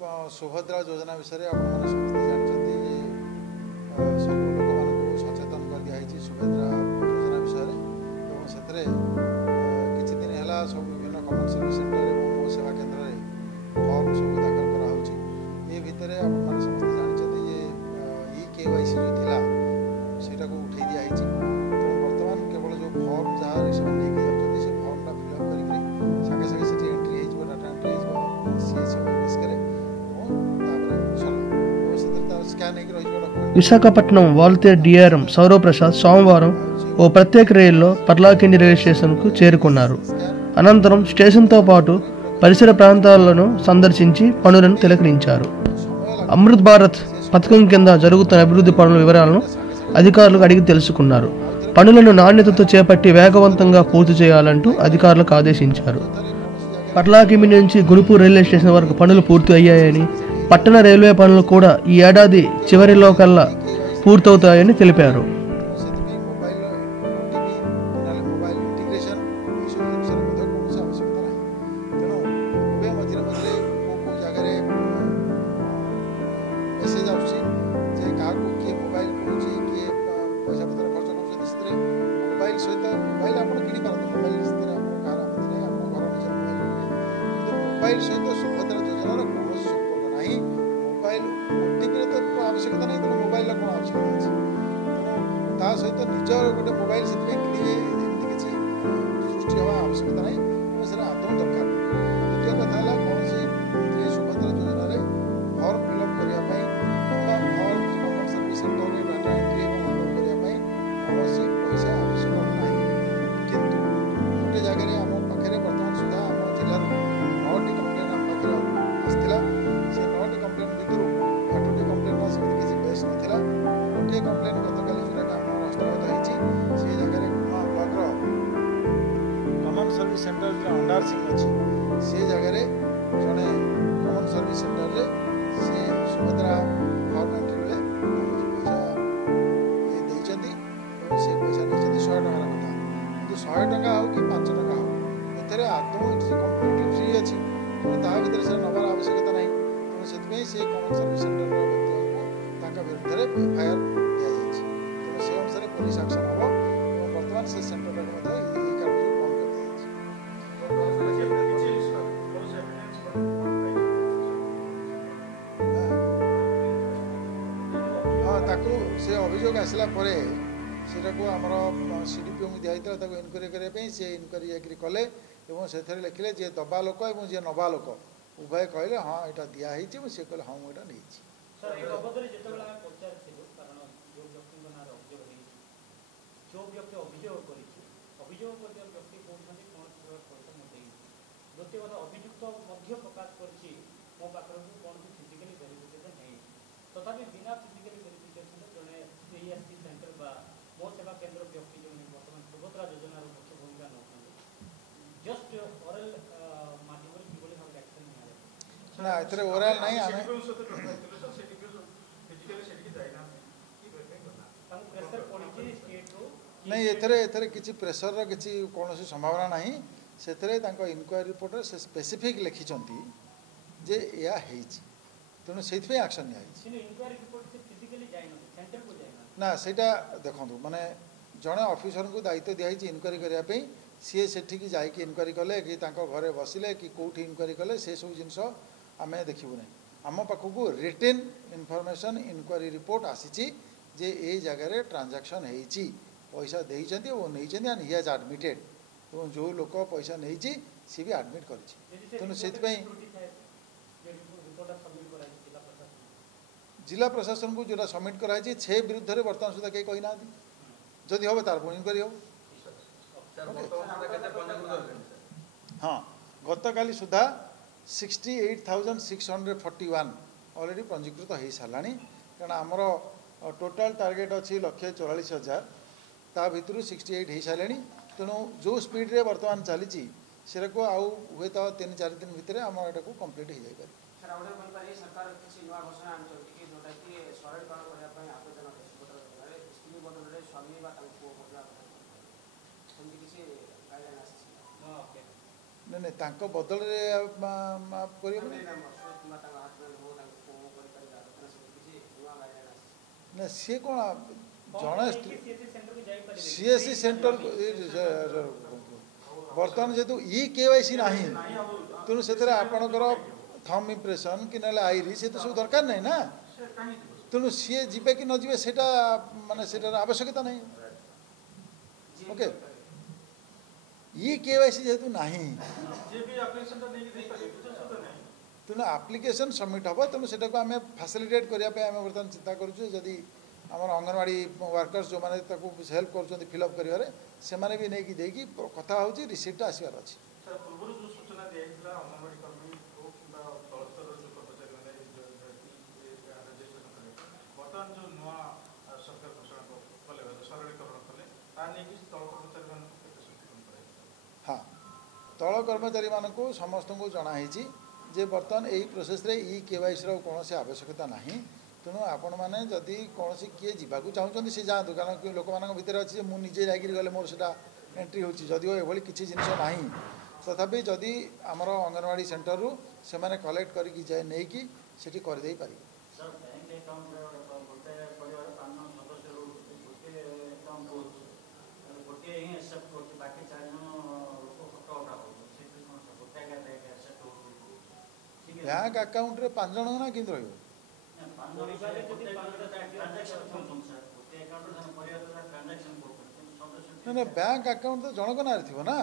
सुभद्रा योजना विषय आप समस्त जानते सब लोक मान सचेतन कर दिखाई सुभद्रा योजना विषय से किसी दिन है सब विभिन्न कमन सर्विस सेंटर और मो सेवा केन्द्र में फर्म सब दाखल कराई ये भितर आप समस्त जानते ये KYC जो थिला सेटा को उठे दिखाई तेणु बर्तमान केवल जो फर्म जहाँ रिसीव लेके जाते से फर्मटा फिलअप करके सागे सागे से एंट्री हो डाटा एंट्री हो విశాఖపట్నం వాల్తేర్ డిఆర్ఎం సౌరవప్రసాద్ సోమవారం ఓ ప్రత్యేక రైల్లో పర్లాకిండి రైల్వే స్టేషన్కు చేరుకున్నారు. అనంతరం స్టేషన్తో పాటు పరిసర ప్రాంతాలను సందర్శించి పనులను తిలకరించారు. అమృత్ భారత్ పథకం కింద జరుగుతున్న అభివృద్ధి పనుల వివరాలను అధికారులకు అడిగి తెలుసుకున్నారు. పనులను నాణ్యతతో చేపట్టి వేగవంతంగా పూర్తి చేయాలంటూ అధికారులకు ఆదేశించారు. పర్లాకిమి నుంచి గురుపూర్ రైల్వే స్టేషన్ వరకు పనులు పూర్తి అయ్యాయని, పట్టణ రైల్వే పనులు కూడా ఈ ఏడాది చివరిలో కల్లా పూర్తవుతాయని తెలిపారు. मोबाइल सहित सुभद्रा योजनार कौन संपर्क ना मोबाइल ओटीपी तो आवश्यकता नहीं तेनाली मोबाइल कौन आवश्यकता अच्छे तेणु सहित निज गोटे मोबाइल से किए किसी सृष्टि हवा आवश्यकता नहीं से आदौ दरकार द्वितीय कथा कौन सुभद्रा योजन फर्म फिलअप करने फर्म कमन सर्विस सेंटर में डाटा एंट्री अपलोड करने कौन पैसा आवश्यक ना किंतु गोटे जगह आम पाखे बर्तमान सुधा आम जिलार 9टी कंप्लेन आम पाखे आसाला से 9टी कंप्लेन भितर 8टी कंप्लेन किसी बेस नाला गोटे कंप्लेन गत काली जोटा आम हस्तगत होती से जगह गुमा ब्लॉक कमन सर्विस सेंटर जो अंडार सिंह अच्छी से जगह जड़े कमन सर्विस सेंटर में से सुभद्रा फर्म एंट्री बेले पैसा ये देती से पैसा नहीं 100 टकर कथा कि 100 टका हो कि 5 टका हो एथे आदौ कम्प्लीटली फ्री अच्छी तेनाली भितर से नबार आवश्यकता नहीं तेनाली से कमन सर्विस सेंटर व्यक्ति विरुद्ध में एफआईआर दी तेनाली से अनुसार पुलिस एक्शन हम और बर्तमान से सेंटर बंद कर से अभियोग आसला सेटा को आमर सीडीपीओ को दिखाई इनक्वारी करने से इनक्वारी कले से लिखिले जे दबा लोक और जे नबा लोक उभय कहले हाँ यहाँ दिखाई सी कहले हाँ मुझे नहीं तथापि बिना फिजिकली वेरिफिकेशन जड़े सीएससी सेंटर बा मो सेवा केन्द्र व्यक्ति जो बर्तमान सुभद्रा योजनार मुख्य भूमिका नौकरी जस्ट ओरल माध्यम किभली भाव एक्शन निया ना एतरे ओरल नहीं आमे प्रेशर पड़ी स्टेट रो नहीं एथरे किसी प्रेशर रो किसी कोनोसी संभावना नहीं सेथरे तांको इनक्वारी रिपोर्ट से स्पेसिफिक लिखिचंती जे या हेछि तेणु से एक्शन ना सेटा देखो माने जड़े ऑफिसर को दायित्व दिखाई इनक्वारी करने सी से जाकि इनक्वारी कले कि घरे बसिले कि कौटी इनक्वारी कले से सब जिनस आम देखू ना आम पाखक रिटेन इनफॉरमेशन इनक्वारी रिपोर्ट आसी जे ये जगह ट्रांजैक्शन होती पैसा देते नहीं एंड ही हैज एडमिटेड और जो लोक पैसा नहीं सी भी एडमिट कर तेणु से जिला प्रशासन को जोटा सबमिट कराई से विरुद्ध में बर्तमान सुधा कहीं कही ना जदि हम तार पुणी इनक्वारी हम हाँ गत काली सुधा 68,641 ऑलरेडी पंजीकृत हो सारा कारण आमर टोटाल टार्गेट अच्छी 1,44,000 ता भितर 68 हो सारे तेणु जो स्पीड रे बर्तमान चली से आउ हुए तो 3-4 दिन भितर आम यहाँ को कम्प्लीट हो जाए नहीं नहीं तांको बदल रे माफ करियो ना सी कौन जड़े सीएससी सेंटर बर्तमान जेतु ई केवाईसी नाही तेणु से आपणकर थम इम्प्रेशन कि ना आईरी से तो सब दरकार नहीं ना तेणु सी जीवे कि न जीवे सेटा माने सेटार आवश्यकता नहीं ओके ई केवाईसी जेतु नाही तेणु आप्लिकेशन सबमिट हम तेणु से आम फैसिलिटेट करने आम बर्तमान चिंता करुँ जदि आम अंगनवाड़ी वर्कर्स जो मैंने हेल्प कर फिलअप कर भी नहीं देकी कथा हूँ रिसीप्ट आसबार अच्छी हाँ तल कर्मचारी मानक समस्त को जनाई जे बर्तमान यही प्रोसेस रे ई केवाईसी कौन आवश्यकता ना तेणु आपण मैंने जदि कौन किए जावाक चाहते सी जातु कारण लोक मान भर अच्छे मुझे जाकि गले मोर से एंट्री हो जदिव एभली किसी जिनस ना तथापि जदि आमर अंगनवाड़ी सेंटर रू से मैंने कलेक्ट करके जाए नहीं कि सेठी कर दे पारि बैंक अकाउंट रे 5 जन ना कि रही ना बैंक अकाउंट तो जनक ना थी ना